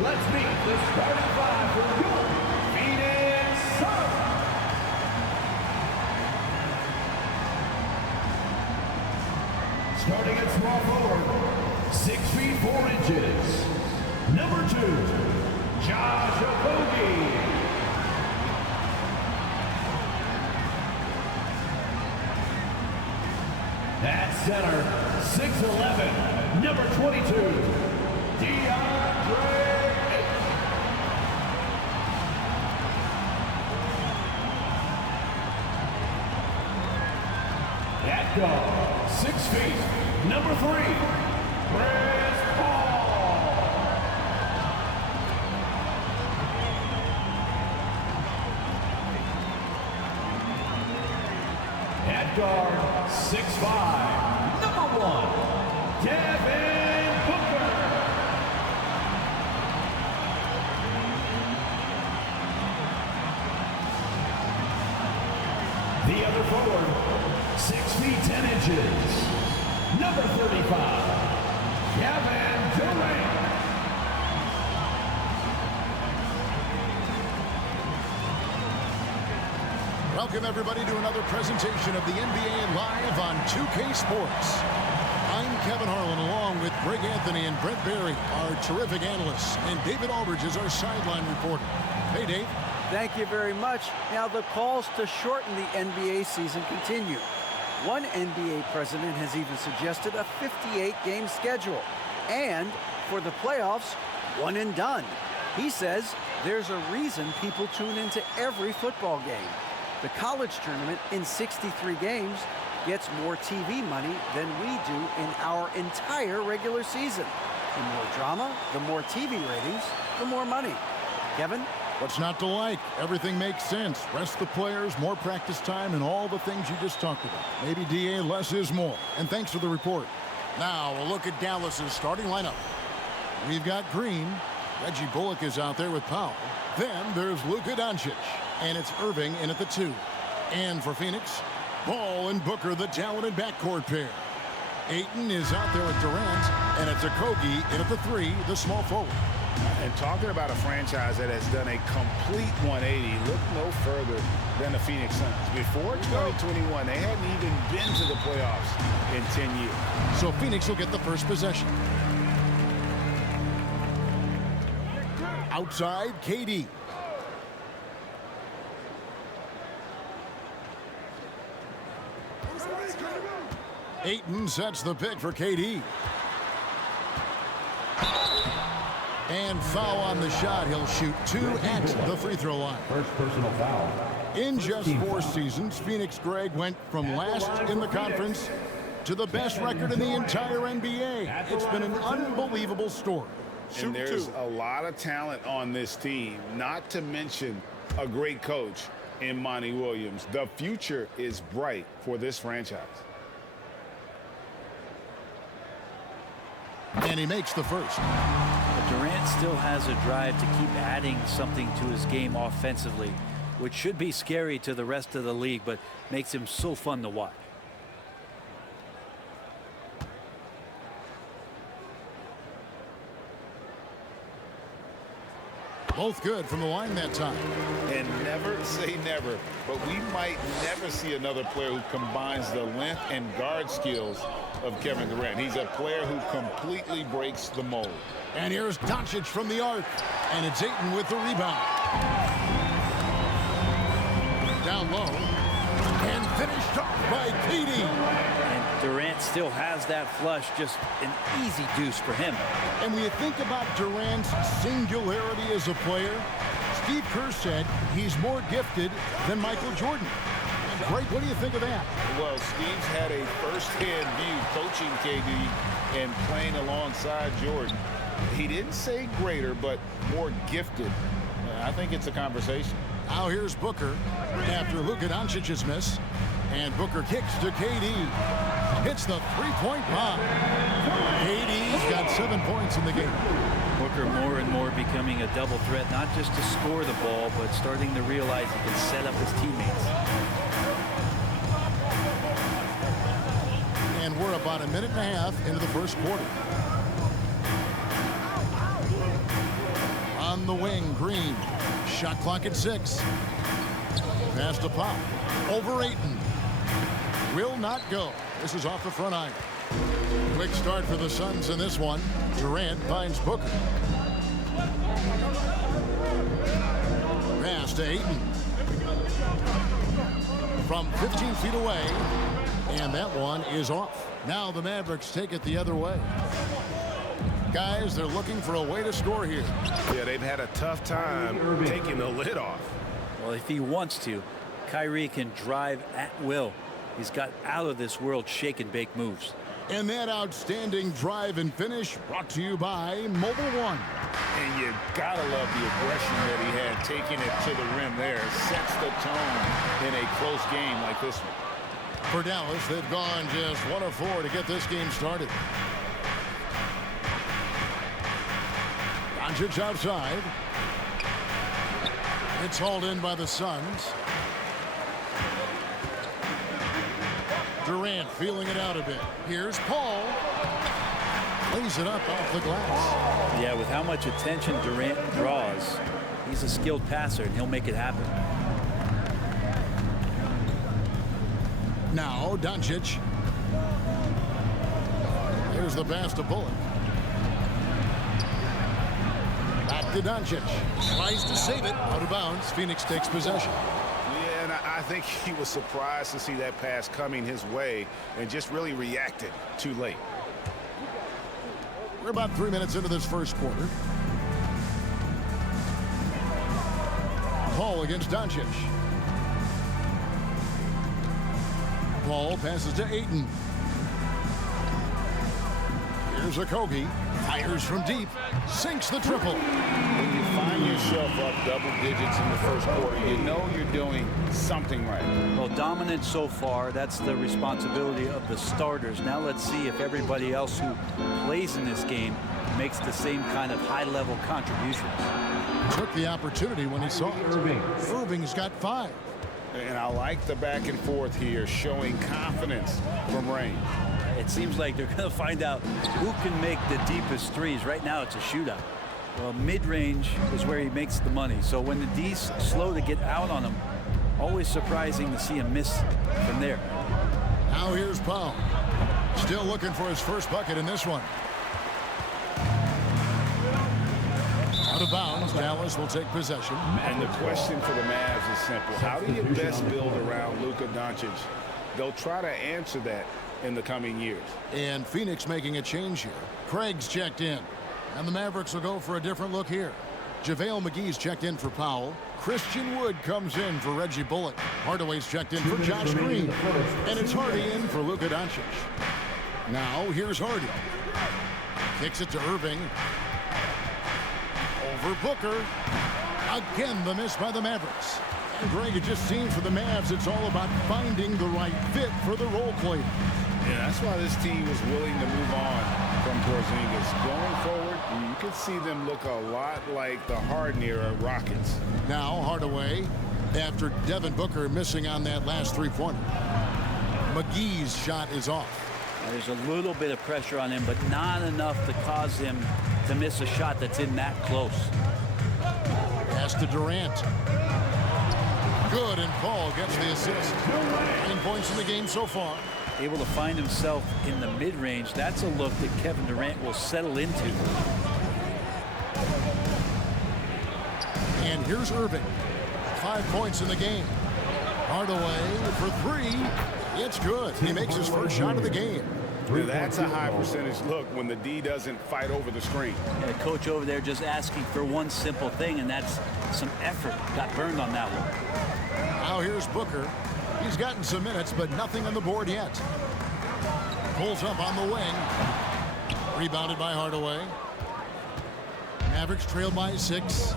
Let's meet the starting five for your Phoenix Suns. Starting at small forward, 6 feet 4 inches. Number 2, Josh Okogie. At center, 6'11", number 22, DeAndre. At guard, 6 feet, number 3, Chris Paul. At guard, 6'5", number 1, Devin Booker. The other forward, 6 feet 10 inches, number 35, Kevin Durant. Welcome everybody to another presentation of the NBA Live on 2K Sports. I'm Kevin Harlan along with Greg Anthony and Brent Barry, our terrific analysts, and David Aldridge is our sideline reporter. Hey Dave. Thank you very much. Now the calls to shorten the NBA season continue. One NBA president has even suggested a 58-game schedule. And for the playoffs, one and done. He says there's a reason people tune into every football game. The college tournament in 63 games gets more TV money than we do in our entire regular season. The more drama, the more TV ratings, the more money. Kevin? What's not to like? Everything makes sense. Rest the players, more practice time, and all the things you just talked about. Maybe, DA, less is more. And thanks for the report. Now, a look at Dallas's starting lineup. We've got Green. Reggie Bullock is out there with Powell. Then there's Luka Doncic. And it's Irving in at the 2. And for Phoenix, Ball and Booker, the talented backcourt pair. Ayton is out there with Durant. And it's Okogie in at the 3, the small forward. And talking about a franchise that has done a complete 180, look no further than the Phoenix Suns. Before 2021, they hadn't even been to the playoffs in 10 years. So Phoenix will get the first possession. Outside, KD. Ayton sets the pick for KD. And foul on the shot. He'll shoot 2 at the free throw line. First personal foul. In just 4 seasons, Phoenix, Greg, went from last in the conference to the best record in the entire NBA. It's been an unbelievable story. And there's a lot of talent on this team, not to mention a great coach in Monty Williams. The future is bright for this franchise. And he makes the first. Durant still has a drive to keep adding something to his game offensively, which should be scary to the rest of the league, but makes him so fun to watch. Both good from the line that time. And never say never, but we might never see another player who combines the length and guard skills of Kevin Durant. He's a player who completely breaks the mold. And here's Doncic from the arc. And it's Ayton with the rebound. Down low. And finished off by KD. And Durant still has that flush, just an easy deuce for him. And when you think about Durant's singularity as a player, Steve Kerr said he's more gifted than Michael Jordan. Greg, what do you think of that? Well, Steve's had a first-hand view coaching KD and playing alongside Jordan. He didn't say greater, but more gifted. I think it's a conversation. Now here's Booker after Luka Doncic's miss. And Booker kicks to KD. Hits the three-point bomb. KD's got 7 points in the game. Booker more and more becoming a double threat, not just to score the ball, but starting to realize he can set up his teammates. And we're about a minute and a half into the first quarter. the wing, Green. Shot clock at 6. Pass to Pop. Over Ayton. Will not go. This is off the front iron. Quick start for the Suns in this one. Durant finds Booker. Pass to Ayton. From 15 feet away. And that one is off. Now the Mavericks take it the other way. Guys, they're looking for a way to score here. Yeah, they've had a tough time taking the lid off. Well, if he wants to, Kyrie can drive at will. He's got out of this world shake and bake moves. And that outstanding drive and finish brought to you by Mobile One. And you gotta love the aggression that he had taking it to the rim there. Sets the tone in a close game like this one. For Dallas, they've gone just 1 of 4 to get this game started. Doncic outside. It's hauled in by the Suns. Durant feeling it out a bit. Here's Paul. Lays it up off the glass. Yeah, with how much attention Durant draws, he's a skilled passer, and he'll make it happen. Now, Doncic. Here's the pass to Bullock. Back to Doncic. Tries to save it. Out of bounds. Phoenix takes possession. Yeah, and I think he was surprised to see that pass coming his way and just really reacted too late. We're about 3 minutes into this first quarter. Paul against Doncic. Paul passes to Ayton. Here's Okogie. Fires from deep. Sinks the triple. When you find yourself up double digits in the first quarter, you know you're doing something right. Well, dominant so far. That's the responsibility of the starters. Now let's see if everybody else who plays in this game makes the same kind of high-level contributions. Took the opportunity when he saw it. Irving's got 5. And I like the back and forth here, showing confidence from range. It seems like they're going to find out who can make the deepest threes. Right now, it's a shootout. Well, mid-range is where he makes the money. So when the D's slow to get out on him, always surprising to see him miss from there. Now here's Paul. Still looking for his first bucket in this one. Out of bounds, Dallas will take possession. And the question for the Mavs is simple. How do you best build around Luka Doncic? They'll try to answer that in the coming years. And Phoenix making a change here. Craig's checked in. And the Mavericks will go for a different look here. JaVale McGee's checked in for Powell. Christian Wood comes in for Reggie Bullock. Hardaway's checked in for Josh Green. And it's Hardy in for Luka Doncic. Now here's Hardy. Kicks it to Irving. Over Booker. Again, the miss by the Mavericks. And Greg, it just seems for the Mavs, it's all about finding the right fit for the role player. Yeah, that's why this team was willing to move on from Porzingis. Going forward, you can see them look a lot like the Harden era Rockets. Now Hardaway, after Devin Booker missing on that last three-pointer. McGee's shot is off. There's a little bit of pressure on him, but not enough to cause him to miss a shot that's in that close. Pass to Durant. Good, and Paul gets the assist. 9 points in the game so far. Able to find himself in the mid-range. That's a look that Kevin Durant will settle into. And here's Irving. 5 points in the game. Hardaway for 3. It's good. He makes his first shot of the game. Yeah, that's a high percentage look when the D doesn't fight over the screen. Yeah, coach over there just asking for one simple thing, and that's some effort. Got burned on that one. Now here's Booker. He's gotten some minutes, but nothing on the board yet. Pulls up on the wing. Rebounded by Hardaway. Mavericks trailed by 6.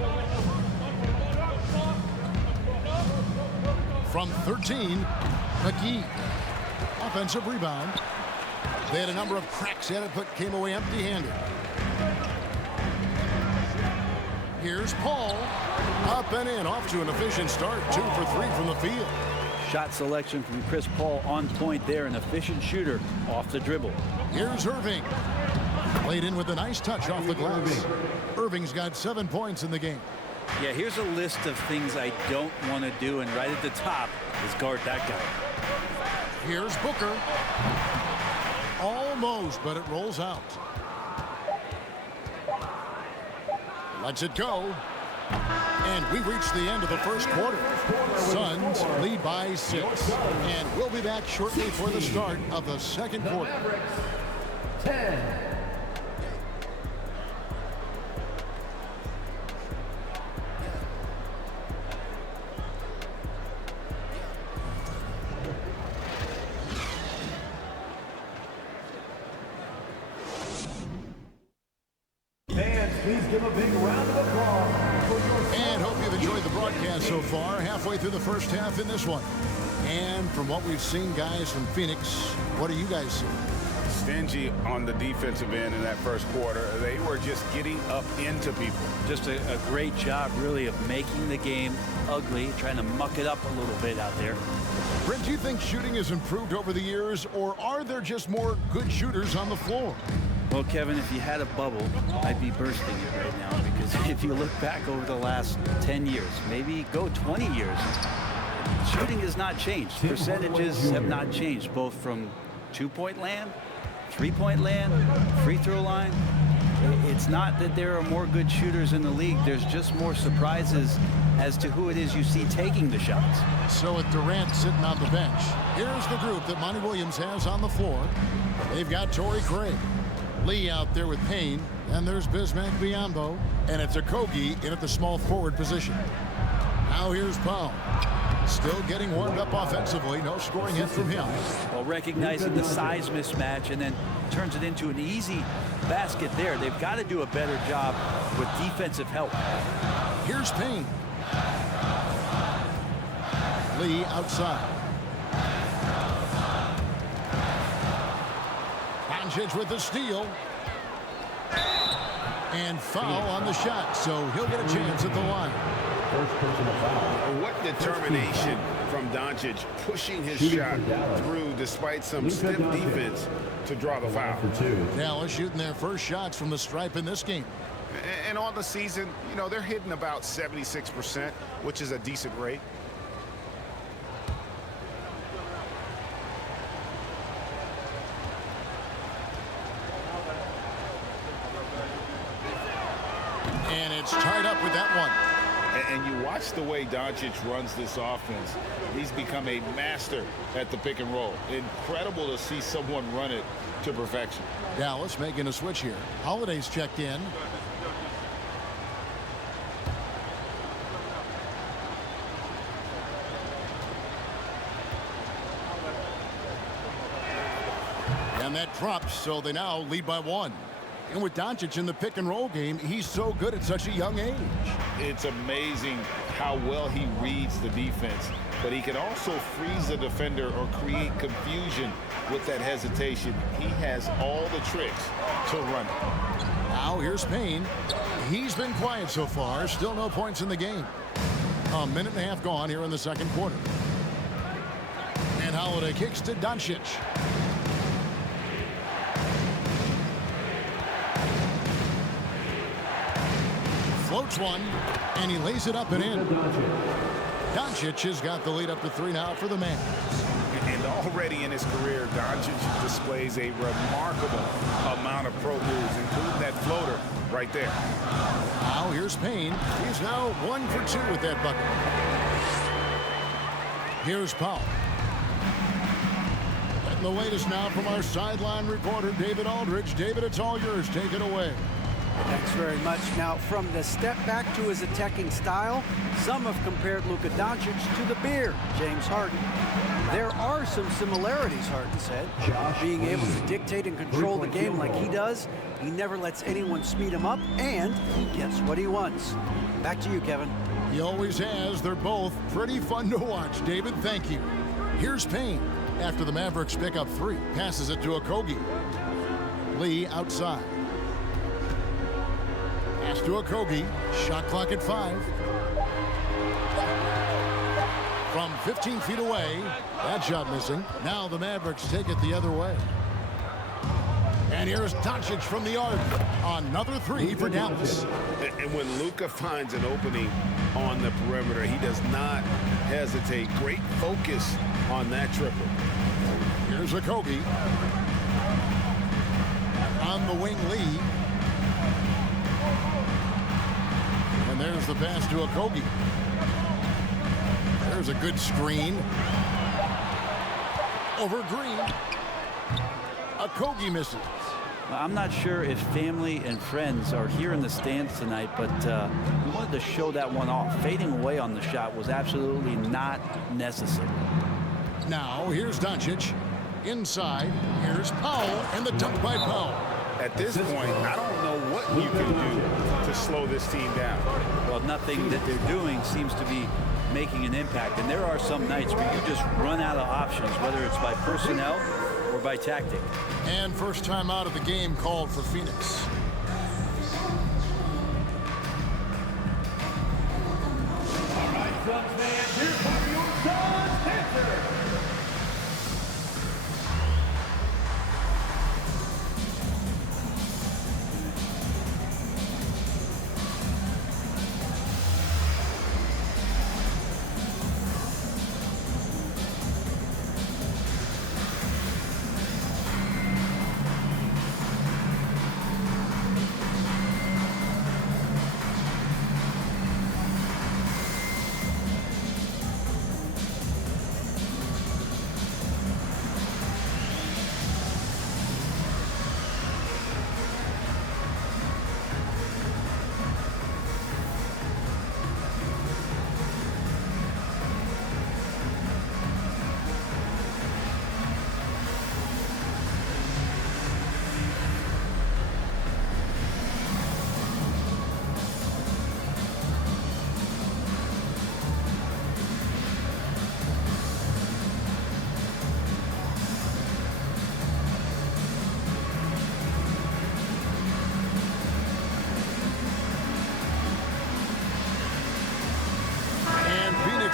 From 13, McGee. Offensive rebound. They had a number of cracks at it, but came away empty-handed. Here's Paul. Up and in, off to an efficient start. 2 for 3 from the field. Shot selection from Chris Paul on point there. An efficient shooter off the dribble. Here's Irving. Played in with a nice touch off the glass. Irving's got 7 points in the game. Yeah, here's a list of things I don't want to do, and right at the top is guard that guy. Here's Booker. Almost, but it rolls out. Lets it go. And we reach the end of the first quarter. Suns lead by 6. And we'll be back shortly for the start of the second quarter. Mavericks, 10. Please give a big round of applause. And hope you've enjoyed the broadcast so far. Halfway through the first half in this one. And from what we've seen, guys, from Phoenix, what do you guys see? Stingy on the defensive end in that first quarter. They were just getting up into people. Just a great job, really, of making the game ugly, trying to muck it up a little bit out there. Brent, do you think shooting has improved over the years, or are there just more good shooters on the floor? Well, Kevin, if you had a bubble, I'd be bursting it right now, because if you look back over the last 10 years, maybe go 20 years, shooting has not changed. Percentages have not changed, both from two-point land, three-point land, free throw line. It's not that there are more good shooters in the league. There's just more surprises as to who it is you see taking the shots. So with Durant sitting on the bench, here's the group that Monty Williams has on the floor. They've got Torrey Craig, Lee out there with Payne, and there's Bismack Biyombo, and it's Okogie in at the small forward position. Now here's Powell. Still getting warmed up offensively. No scoring hit from him. Well, recognizing the size mismatch and then turns it into an easy basket there. They've got to do a better job with defensive help. Here's Payne. Lee outside. Doncic with the steal. And foul on the shot, so he'll get a chance at the line. First personal foul. What determination from Doncic, pushing his shot through despite some stiff defense to draw the foul. Dallas shooting their first shots from the stripe in this game. And on the season, you know, they're hitting about 76%, which is a decent rate. And it's tied up with that one. And you watch the way Doncic runs this offense. He's become a master at the pick and roll. Incredible to see someone run it to perfection. Dallas making a switch here. Holiday's checked in. And that drops, so they now lead by 1. And with Doncic in the pick and roll game, he's so good at such a young age. It's amazing how well he reads the defense, but he can also freeze the defender or create confusion with that hesitation. He has all the tricks to run it. Now here's Payne. He's been quiet so far. Still no points in the game. A minute and a half gone here in the second quarter. And Holiday kicks to Doncic. Floats one, and he lays it up and in. Doncic has got the lead up to 3 now for the Mavs. And already in his career, Doncic displays a remarkable amount of pro moves, including that floater right there. Now here's Payne. He's now 1 for 2 with that bucket. Here's Powell. And the latest now from our sideline reporter, David Aldridge. David, it's all yours. Take it away. Thanks very much. Now, from the step back to his attacking style, some have compared Luka Doncic to the Beard, James Harden. There are some similarities, Harden said. Being able to dictate and control the game like he does, he never lets anyone speed him up, and he gets what he wants. Back to you, Kevin. He always has. They're both pretty fun to watch. David, thank you. Here's Payne. After the Mavericks pick up 3, passes it to Okogie. Lee outside. Pass to Okogie. Shot clock at 5. From 15 feet away. That shot missing. Now the Mavericks take it the other way. And here's Doncic from the arc. Another three for Dallas. And when Luka finds an opening on the perimeter, he does not hesitate. Great focus on that triple. Here's Okogie. On the wing, Lee. And there's the pass to Okogie. There's a good screen. Over Green. Okogie misses. I'm not sure if family and friends are here in the stands tonight, but we wanted to show that one off. Fading away on the shot was absolutely not necessary. Now, here's Doncic. Inside, here's Powell, and the dunk by Powell. At this point, I don't know what you can do to slow this team down. Well, nothing that they're doing seems to be making an impact. And there are some nights where you just run out of options, whether it's by personnel or by tactic. And first time out of the game called for Phoenix. All right, Suns fans, here comes your Suns answer.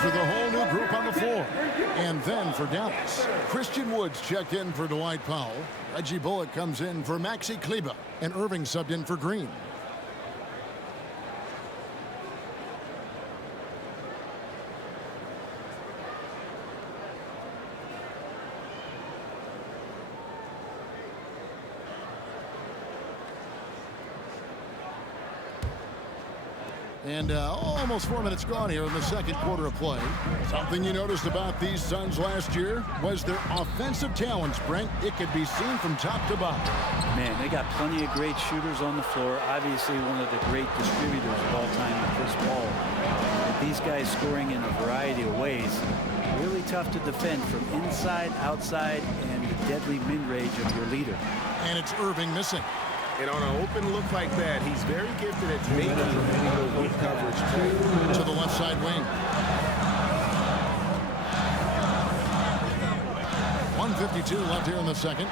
With a whole new group on the floor. And then for Dallas, Christian Woods checked in for Dwight Powell. Reggie Bullock comes in for Maxi Kleber. And Irving subbed in for Green. And almost 4 minutes gone here in the second quarter of play. Something you noticed about these Suns last year was their offensive talents, Brent. It could be seen from top to bottom. Man, they got plenty of great shooters on the floor. Obviously, one of the great distributors of all time with Chris Paul. These guys scoring in a variety of ways. Really tough to defend from inside, outside, and the deadly mid-range of your leader. And it's Irving missing. And on an open look like that, he's very gifted at making the weak coverage play. To the left side wing. 1:52 left here in the second.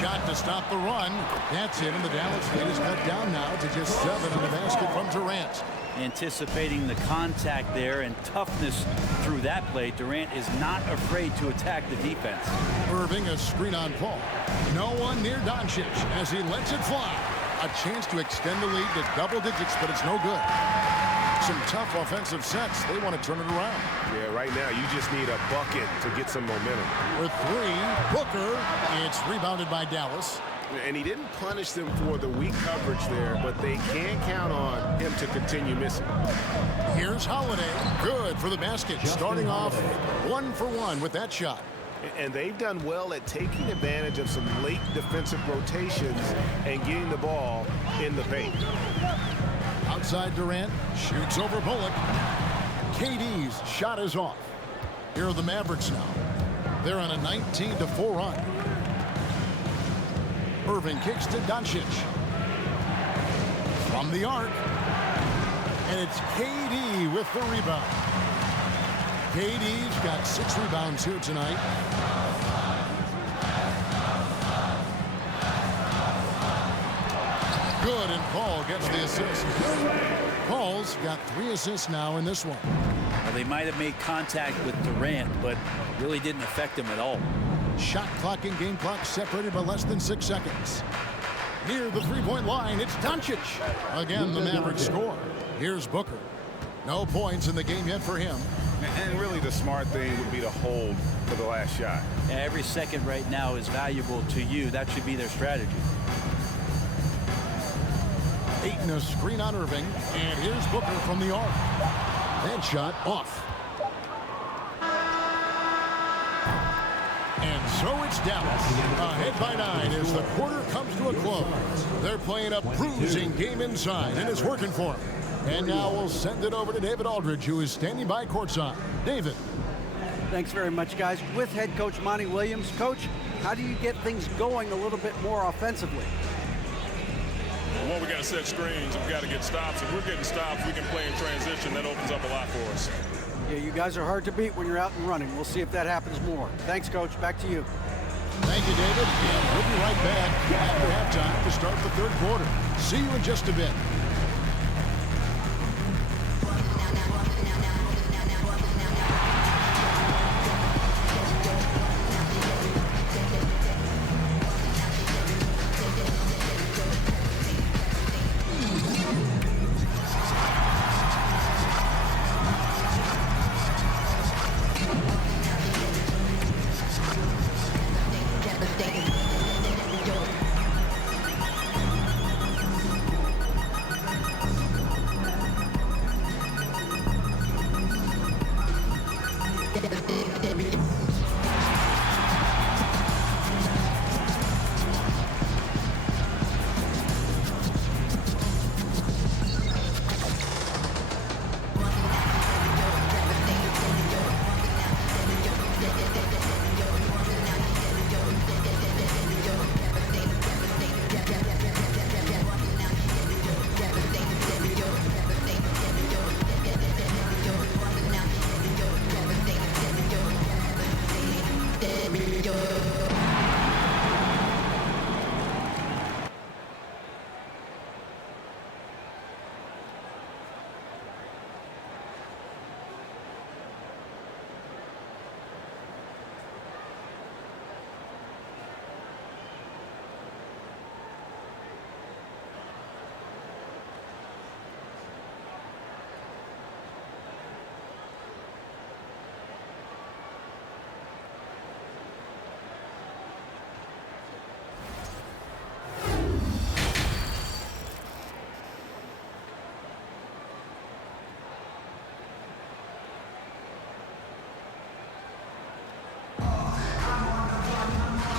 Shot to stop the run. That's it, and the Dallas lead is cut down now to just 7 on the basket from Durant. Anticipating the contact there and toughness through that play, Durant is not afraid to attack the defense. Irving, a screen on Paul. No one near Doncic as he lets it fly. A chance to extend the lead to double digits, but it's no good. Some tough offensive sets. They want to turn it around. Yeah, right now you just need a bucket to get some momentum. With three, Booker. It's rebounded by Dallas. And he didn't punish them for the weak coverage there, but they can count on him to continue missing. Here's Holiday. Good for the basket. Starting off 1 for 1 with that shot. And they've done well at taking advantage of some late defensive rotations and getting the ball in the paint. Outside Durant. Shoots over Bullock. KD's shot is off. Here are the Mavericks now. They're on a 19-4 run. Irving kicks to Doncic. From the arc. And it's KD with the rebound. KD's got 6 rebounds here tonight. Good, and Paul gets the assist. Paul's got 3 assists now in this one. Well, they might have made contact with Durant, but really didn't affect him at all. Shot clock and game clock separated by less than 6 seconds. Near the three-point line, it's Doncic. Again, the Mavericks score. Here's Booker. No points in the game yet for him. And really the smart thing would be to hold for the last shot. Every second right now is valuable to you. That should be their strategy. Ayton a screen on Irving. And here's Booker from the arc. That shot off. And so it's Dallas, ahead by 9 as the quarter comes to a close. They're playing a bruising game inside, and it's working for them. And now we'll send it over to David Aldridge, who is standing by courtside. David. Thanks very much, guys. With head coach Monty Williams. Coach, how do you get things going a little bit more offensively? Well, we got to set screens. We've got to get stops. If we're getting stops, we can play in transition. That opens up a lot for us. Yeah, you guys are hard to beat when you're out and running. We'll see if that happens more. Thanks, Coach. Back to you. Thank you, David. And we'll be right back after halftime to start the third quarter. See you in just a bit.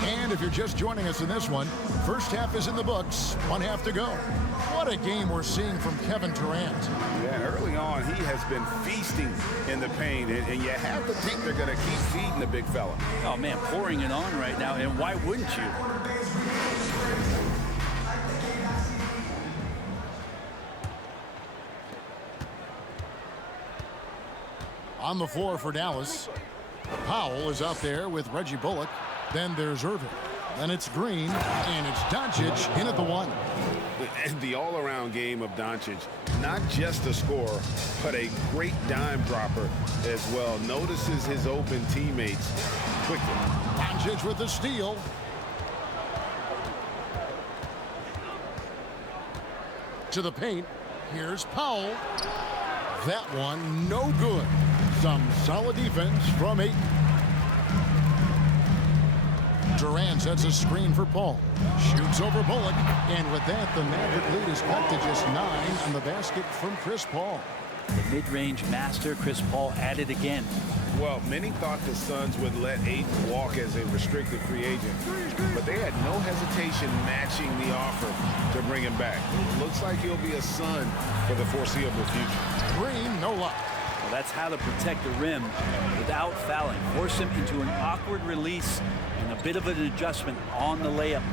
And if you're just joining us in this one, first half is in the books, 1 half to go. What a game we're seeing from Kevin Durant. Yeah, early on, he has been feasting in the paint, and you have to think they're going to keep feeding the big fella. Oh, man, pouring it on right now, and why wouldn't you? On the floor for Dallas, Powell is out there with Reggie Bullock. Then there's Irving. Then it's Green, and it's Doncic in at the 1. And the all-around game of Doncic, not just a scorer, but a great dime dropper as well. Notices his open teammates quickly. Doncic with the steal. To the paint. Here's Powell. That one no good. Some solid defense from Ayton. Durant sets a screen for Paul. Shoots over Bullock. And with that, the Maverick lead is cut to just 9 on the basket from Chris Paul. The mid-range master, Chris Paul, at it again. Well, many thought the Suns would let Ayton walk as a restricted free agent, but they had no hesitation matching the offer to bring him back. Looks like he'll be a Sun for the foreseeable future. Green, no luck. Well, that's how to protect the rim without fouling. Force him into an awkward release and a bit of an adjustment on the layup.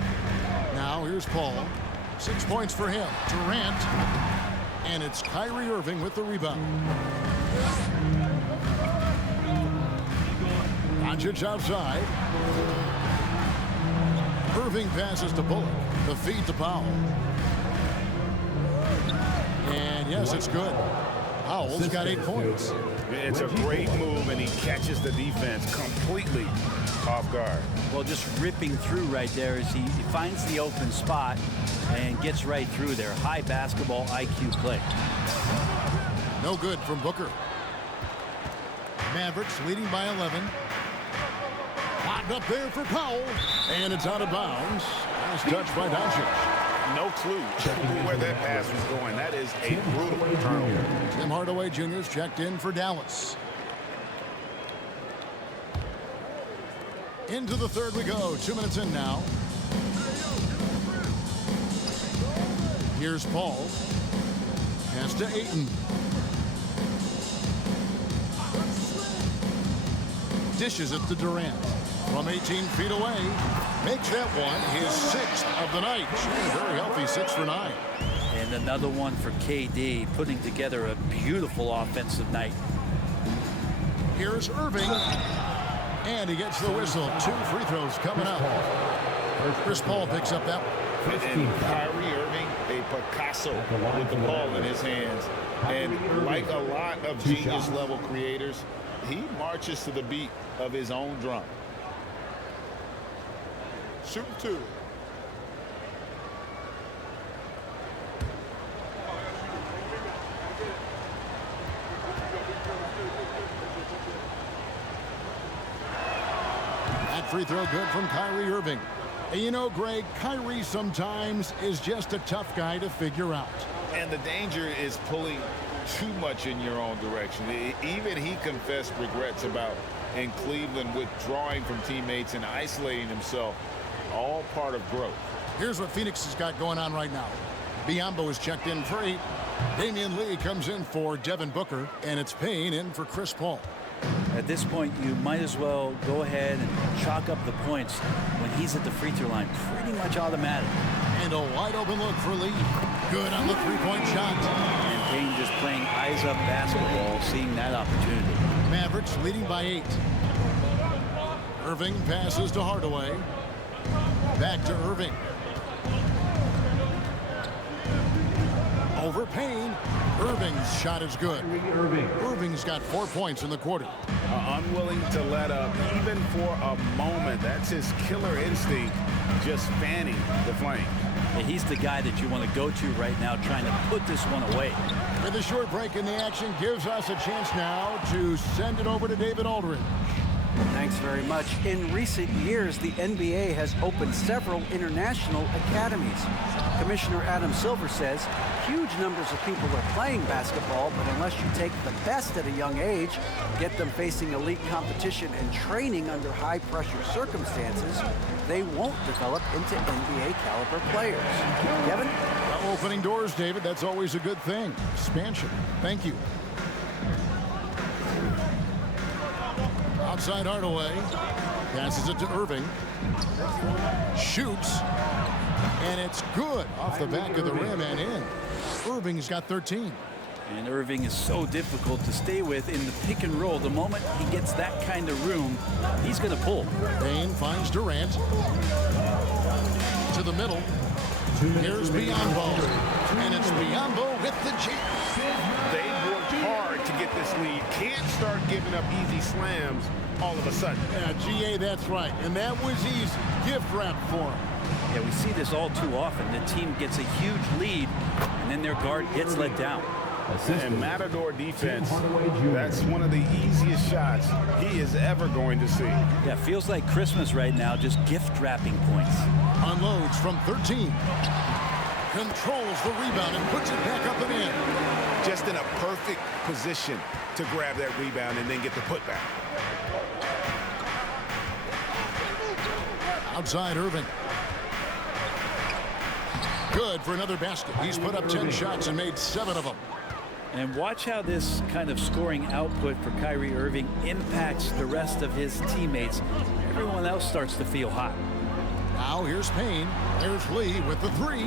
Now here's Paul. 6 points for him. Durant. And it's Kyrie Irving with the rebound. Doncic outside. Irving passes to Bullock. The feed to Powell. And yes, it's good. Powell's got 8 points. It's a great move, and he catches the defense completely off guard. Well, just ripping through right there as he finds the open spot and gets right through there. High basketball IQ play. No good from Booker. Mavericks leading by 11. Locked up there for Powell. And it's out of bounds. Nice touch by Doncic. No clue where that pass was going. That is a brutal turnover. Tim Hardaway Jr.'s checked in for Dallas. Into the third we go. 2 minutes in now. Here's Paul. Pass to Ayton. Dishes it to Durant. From 18 feet away. Makes that one his 6th of the night. Very healthy 6 for 9. And another one for KD, putting together a beautiful offensive night. Here's Irving. And he gets the whistle. 2 free throws coming up. Chris Paul picks up that one. And Kyrie Irving, a Picasso with the ball in his hands. And like a lot of genius-level creators, he marches to the beat of his own drum. Shooting 2. That free throw good from Kyrie Irving. And you know, Greg, Kyrie sometimes is just a tough guy to figure out. And the danger is pulling too much in your own direction. Even he confessed regrets about in Cleveland withdrawing from teammates and isolating himself. All part of growth. Here's what Phoenix has got going on right now. Biombo is checked in for 8. Damian Lee comes in for Devin Booker, and it's Payne in for Chris Paul. At this point, you might as well go ahead and chalk up the points when he's at the free throw line. Pretty much automatic. And a wide open look for Lee. Good on the three-point shot. And Payne just playing eyes-up basketball, seeing that opportunity. Mavericks leading by 8. Irving passes to Hardaway. Back to Irving. Over Payne. Irving's shot is good. Irving's got 4 points in the quarter. Unwilling to let up even for a moment. That's his killer instinct, just fanning the flame. And he's the guy that you want to go to right now, trying to put this one away. With a short break in the action gives us a chance now to send it over to David Aldridge. Thanks very much. In recent years, the NBA has opened several international academies. Commissioner Adam Silver says huge numbers of people are playing basketball, but unless you take the best at a young age, get them facing elite competition and training under high-pressure circumstances, they won't develop into NBA-caliber players. Kevin? Opening doors, David. That's always a good thing. Expansion. Thank you. Outside Hardaway. Passes it to Irving. Shoots. And it's good off the back of the rim and in. Irving's got 13. And Irving is so difficult to stay with in the pick and roll. The moment he gets that kind of room, he's going to pull. Payne finds Durant. To the middle. Here's Biombo. And it's Biombo with the jam. They worked hard to get this lead. Can't start giving up easy slams all of a sudden. Yeah, GA, that's right. And that was easy. Gift wrap for him. Yeah, we see this all too often. The team gets a huge lead, and then their guard gets let down. And Matador defense, that's one of the easiest shots he is ever going to see. Yeah, feels like Christmas right now, just gift wrapping points. Unloads from 13. Controls the rebound and puts it back up and in. Just in a perfect position to grab that rebound and then get the putback. Outside Irving. Good for another basket. He's put up 10 shots and made 7 of them. And watch how this kind of scoring output for Kyrie Irving impacts the rest of his teammates. Everyone else starts to feel hot. Now here's Payne. There's Lee with the 3.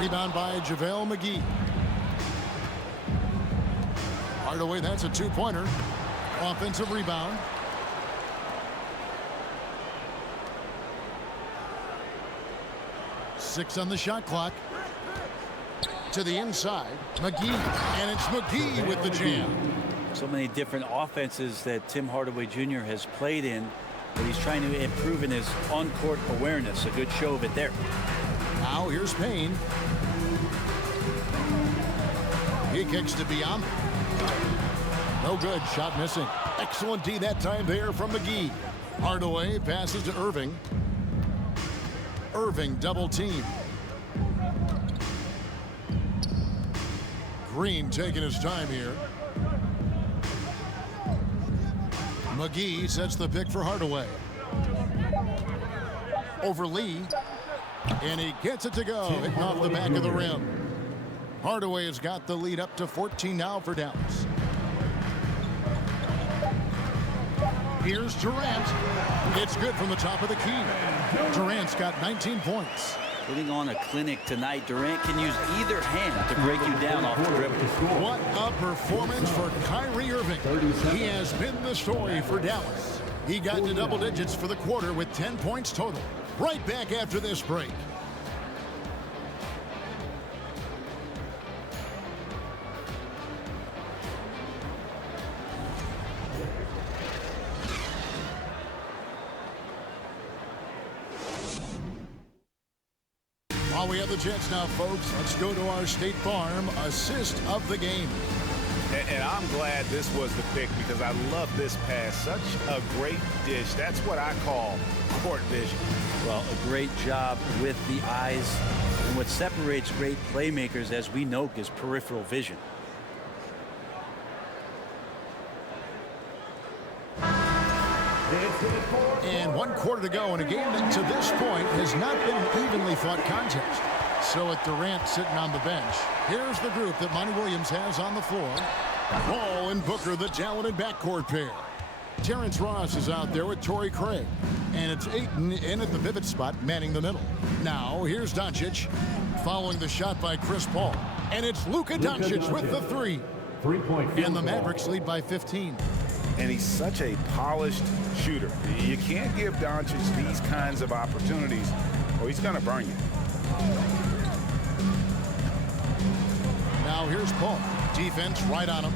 Rebound by JaVale McGee. Hardaway, that's a 2-pointer. Offensive rebound. Six on the shot clock. To the inside. McGee. And it's McGee with the jam. So many different offenses that Tim Hardaway Jr. has played in, but he's trying to improve in his on-court awareness. A good show of it there. Now here's Payne. He kicks to Beyond. No good. Shot missing. Excellent D that time there from McGee. Hardaway passes to Irving. Irving double team. Green taking his time here. McGee sets the pick for Hardaway. Over Lee. And he gets it to go. Hitting off the back of the rim. Hardaway has got the lead up to 14 now for Dallas. Here's Durant. It's good from the top of the key. Durant's got 19 points. Putting on a clinic tonight. Durant can use either hand to break you down off the dribble. What a performance for Kyrie Irving. He has been the story for Dallas. He got to double digits for the quarter with 10 points total. Right back after this break. While we have the chance now, folks, let's go to our State Farm assist of the game. And I'm glad this was the pick because I love this pass. Such a great dish. That's what I call court vision. Well, a great job with the eyes. And what separates great playmakers, as we know, is peripheral vision. And 1 quarter to go in a game that to this point has not been an evenly fought contest. So with Durant sitting on the bench, here's the group that Monty Williams has on the floor. Ball and Booker, the talented backcourt pair. Terrence Ross is out there with Torrey Craig. And it's Ayton in at the pivot spot, manning the middle. Now, here's Doncic, following the shot by Chris Paul. And it's Luka Doncic with the three. And the Mavericks lead by 15. And he's such a polished shooter. You can't give Doncic these kinds of opportunities or he's going to burn you. Now here's Paul. Defense right on him.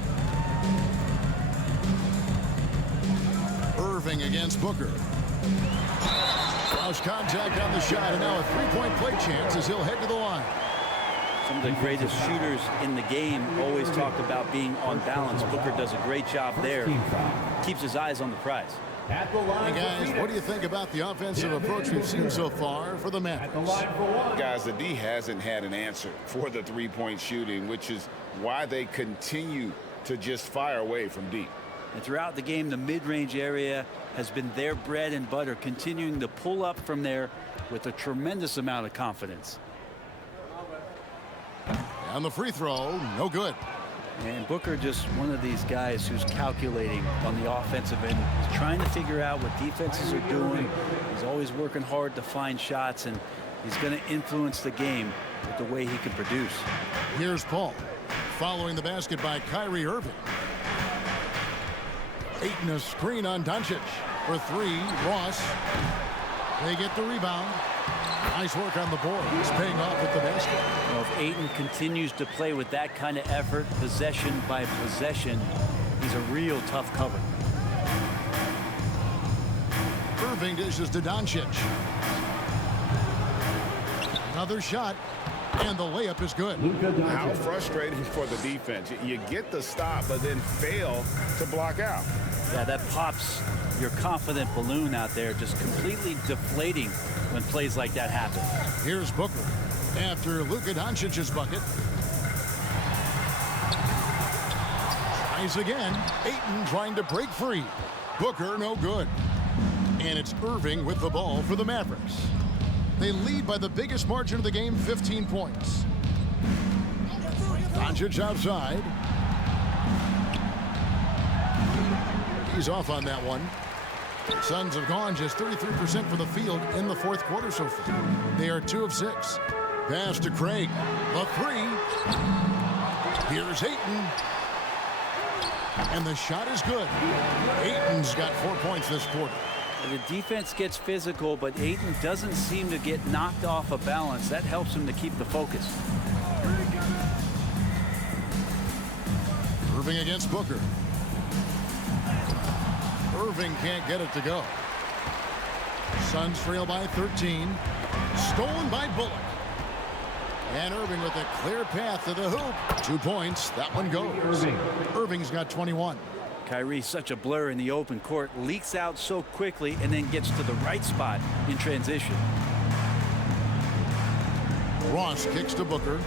Irving against Booker. Cross contact on the shot, and now a three-point play chance as he'll head to the line. Some of the greatest shooters in the game always talk about being on balance. Booker does a great job there. Keeps his eyes on the prize. Hey guys, what do you think about the offensive approach we've seen so far for the Mavericks? Guys, the D hasn't had an answer for the three-point shooting, which is why they continue to just fire away from deep. And throughout the game, the mid-range area has been their bread and butter, continuing to pull up from there with a tremendous amount of confidence. On the free throw, no good. And Booker just one of these guys who's calculating on the offensive end. He's trying to figure out what defenses are doing. He's always working hard to find shots, and he's going to influence the game with the way he can produce. Here's Paul, following the basket by Kyrie Irving. Ayton a screen on Doncic for three. Ross. They get the rebound. Nice work on the board. He's paying off with the basket. Well, if Ayton continues to play with that kind of effort, possession by possession, he's a real tough cover. Irving dishes to Doncic. Another shot, and the layup is good. How frustrating for the defense. You get the stop, but then fail to block out. Yeah, that pops your confident balloon out there, just completely deflating when plays like that happen. Here's Booker after Luka Doncic's bucket. Tries again. Ayton trying to break free. Booker no good. And it's Irving with the ball for the Mavericks. They lead by the biggest margin of the game, 15 points. Doncic outside. He's off on that one. Suns have gone just 33% from the field in the fourth quarter so far. They are 2 of 6. Pass to Craig. The three. Here's Ayton. And the shot is good. Ayton's got 4 points this quarter. The defense gets physical, but Ayton doesn't seem to get knocked off of balance. That helps him to keep the focus. Irving against Booker. Irving can't get it to go. Suns trail by 13. Stolen by Bullock. And Irving with a clear path to the hoop. 2 points. That one goes. Irving's got 21. Kyrie's such a blur in the open court. Leaks out so quickly and then gets to the right spot in transition. Ross kicks to Booker.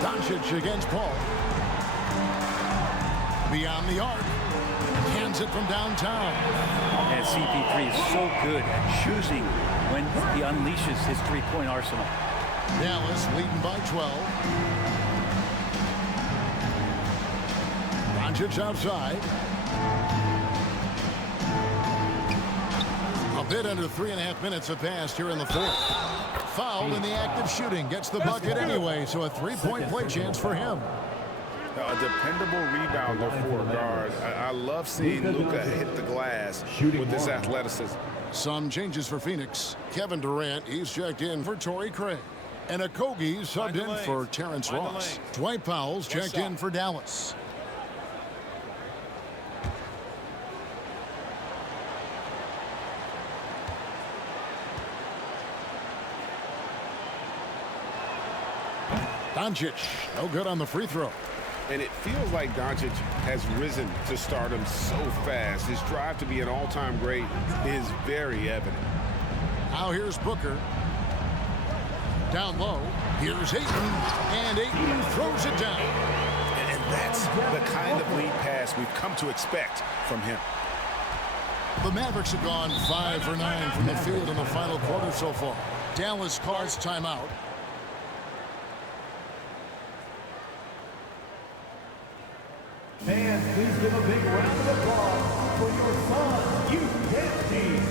Doncic against Paul. Beyond the arc. Hands it from downtown. And CP3 is so good at choosing when he unleashes his three-point arsenal. Dallas leading by 12. Doncic outside. A bit under 3.5 minutes have passed here in the fourth. Foul in the act of shooting. Gets the bucket anyway, so a three-point play chance for him. A dependable rebounder for a guard. I love seeing Luka hit the glass with his athleticism. Some changes for Phoenix. Kevin Durant, he's checked in for Torrey Craig. And Okogie subbed in for Terrence Ross. Dwight Powell's checked in for Dallas. Doncic, no good on the free throw. And it feels like Doncic has risen to stardom so fast. His drive to be an all-time great is very evident. Now here's Booker. Down low. Here's Ayton. And Ayton throws it down. And that's the kind of lead pass we've come to expect from him. The Mavericks have gone 5 for 9 from the field in the final quarter so far. Dallas calls timeout. Fans, please give a big round of applause for your Suns youth dance team.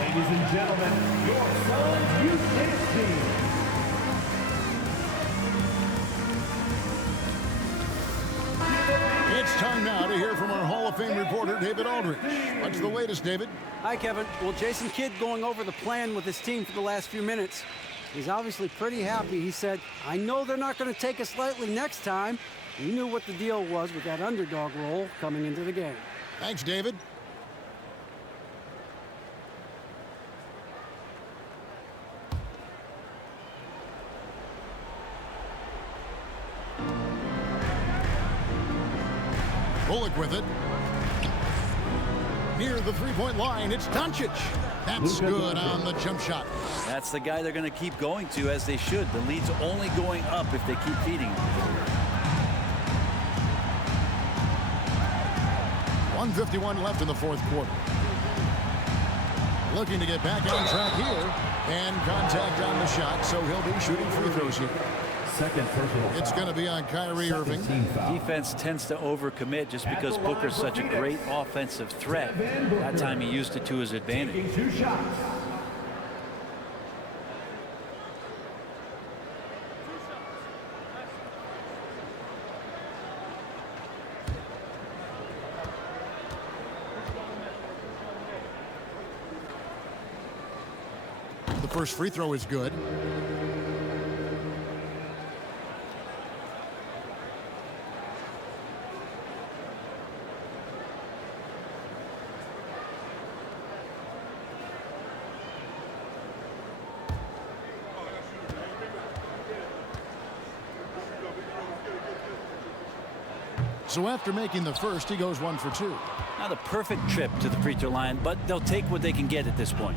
Ladies and gentlemen, your Suns youth dance team. It's time now to hear from our Hall of Fame reporter, David Aldridge. What's the latest, David? Hi, Kevin. Well, Jason Kidd going over the plan with his team for the last few minutes. He's obviously pretty happy. He said, I know they're not going to take us lightly next time. He knew what the deal was with that underdog role coming into the game. Thanks, David. Bullock with it. Near the three-point line, it's Doncic. That's good on the jump shot. That's the guy they're going to keep going to, as they should. The lead's only going up if they keep feeding him. 1:51 left in the fourth quarter. Looking to get back on track here. And contact on the shot, so he'll be shooting free throws here. Second personal. It's going to be on Kyrie Irving. Defense tends to overcommit just because Booker's such a great offensive threat. That time he used it to his advantage. Taking 2 shots. The first free throw is good. So after making the first, he goes 1 for 2. Not a perfect trip to the free throw line, but they'll take what they can get at this point.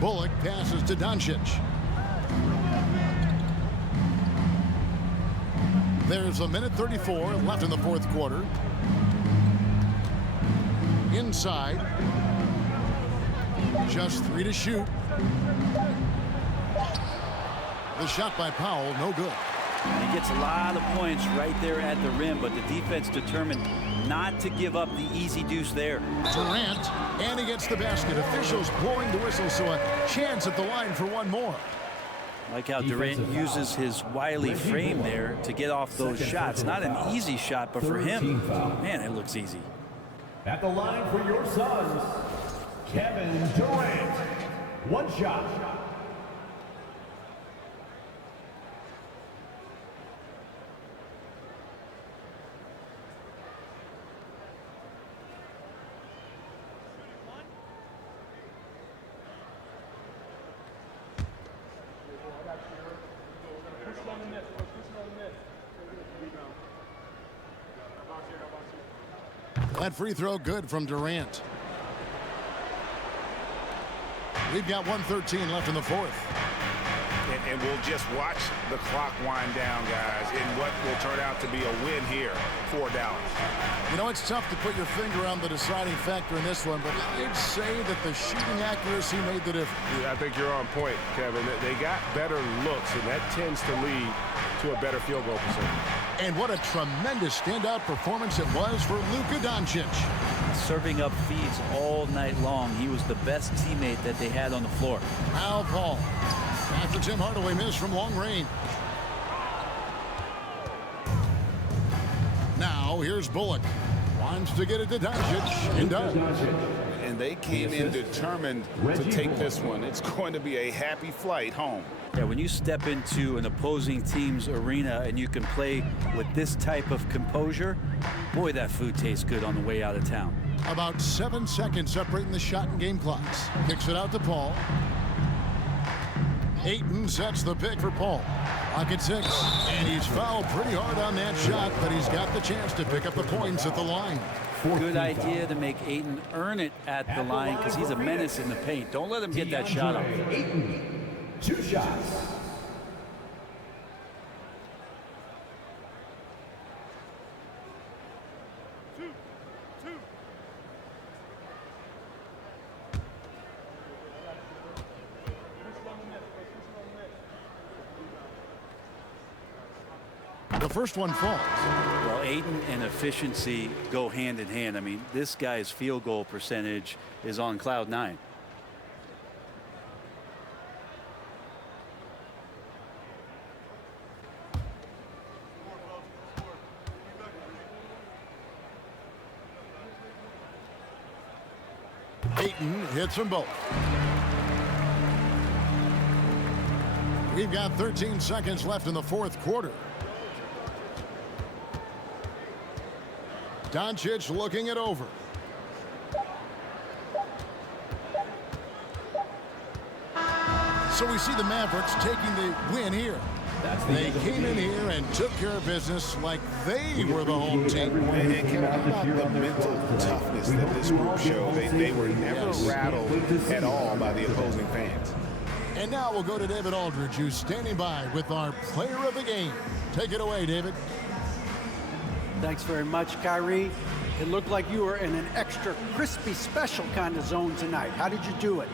Bullock passes to Doncic. There's a minute 34 left in the fourth quarter. Inside. Just 3 to shoot. The shot by Powell, no good. He gets a lot of points right there at the rim, but the defense determined not to give up the easy deuce there. Durant, and he gets the basket. Officials blowing the whistle, so a chance at the line for one more. Like how Durant uses his wily frame there to get off those shots. Not an easy shot, but for him, man, it looks easy. At the line for your Suns, Kevin Durant. 1 shot. That free throw good from Durant. We've got 1:13 left in the fourth. And we'll just watch the clock wind down, guys, in what will turn out to be a win here for Dallas. You know, it's tough to put your finger on the deciding factor in this one, but you'd say that the shooting accuracy made the difference. Yeah, I think you're on point, Kevin. They got better looks, and that tends to lead to a better field goal percentage. And what a tremendous standout performance it was for Luka Doncic. Serving up feeds all night long. He was the best teammate that they had on the floor. Foul call after Tim Hardaway missed from long range. Now here's Bullock. Wants to get it to Doncic and does. And they came in determined to take this one. It's going to be a happy flight home. Yeah, when you step into an opposing team's arena and you can play with this type of composure, boy, that food tastes good on the way out of town. About 7 seconds separating the shot and game clocks. Kicks it out to Paul. Ayton sets the pick for Paul. Clock at 6. And he's fouled pretty hard on that shot, but he's got the chance to pick up the points at the line. Good idea to make Ayton earn it at the line because he's a menace in the paint. Don't let him get that shot off. 2 shots. The first one falls. Well, Ayton and efficiency go hand in hand. I mean, this guy's field goal percentage is on cloud 9. Ayton hits them both. We've got 13 seconds left in the fourth quarter. Doncic looking it over. So we see the Mavericks taking the win here. They came in here and took care of business like they were the home team. And Kevin, how about the mental toughness that this group showed? They were never rattled at all by the opposing fans. And now we'll go to David Aldridge, who's standing by with our player of the game. Take it away, David. Thanks very much, Kyrie. It looked like you were in an extra crispy special kind of zone tonight. How did you do it?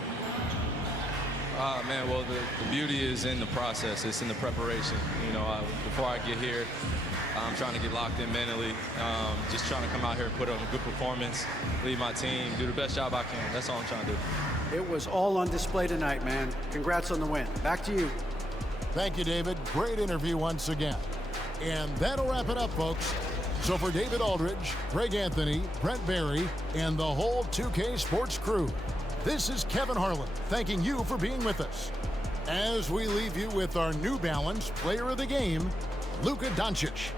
Man, well, the beauty is in the process. It's in the preparation. You know, before I get here, I'm trying to get locked in mentally. Just trying to come out here and put on a good performance, lead my team, do the best job I can. That's all I'm trying to do. It was all on display tonight, man. Congrats on the win. Back to you. Thank you, David. Great interview once again. And that'll wrap it up, folks. So for David Aldridge, Greg Anthony, Brent Barry, and the whole 2K Sports crew, this is Kevin Harlan thanking you for being with us. As we leave you with our New Balance Player of the Game, Luka Doncic.